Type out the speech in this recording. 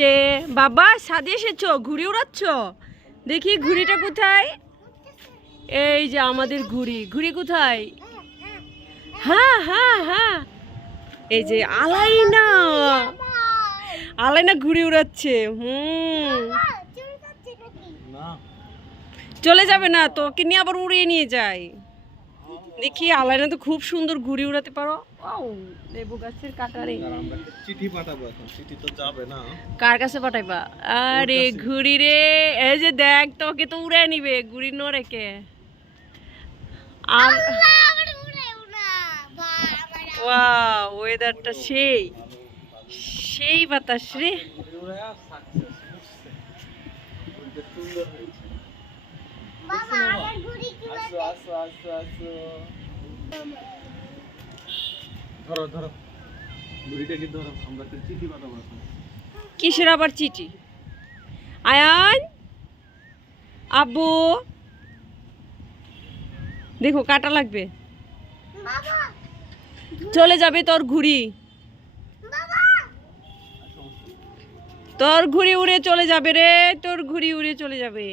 বাবা সাদে এসেছো, ঘুড়ি উড়াচ্ছ? দেখি ঘুড়িটা কোথায়? এই যে আমাদের ঘুড়ি। ঘুড়ি কোথায়? হ্যাঁ হ্যাঁ হ্যাঁ, এই যে আলাইনা। আলাইনা ঘুড়ি উড়াচ্ছে। চলে যাবে না, তোকে নিয়ে আবার উড়িয়ে নিয়ে যায়। দেখি আলাইনা তো খুব সুন্দর ঘুড়ি উড়াতে পারো। লেবু গাছের কাটারে চিঠি পাঠাবো এখন, চিঠি তো যাবে না। কার কাছে পাঠাইবা? আরে ঘুড়ি রে, এই যে দেখ, তোকে তো উড়ে নিবে ঘুড়ি নড়ে কে। আর ওয়াও, ওয়েদারটা সেই সেই বাতাস রে। ধরো ধরো ঘুড়িটাকে ধরো, আমরা একটা চিঠি পাঠাবো এখন। কিসের আবার চিঠি? আয়ান, আব্বু দেখো কাটা লাগবে। চলে যাবে তোর ঘুড়ি, তোর ঘুড়ি উড়ে চলে যাবে রে, তোর ঘুড়ি উড়ে চলে যাবে।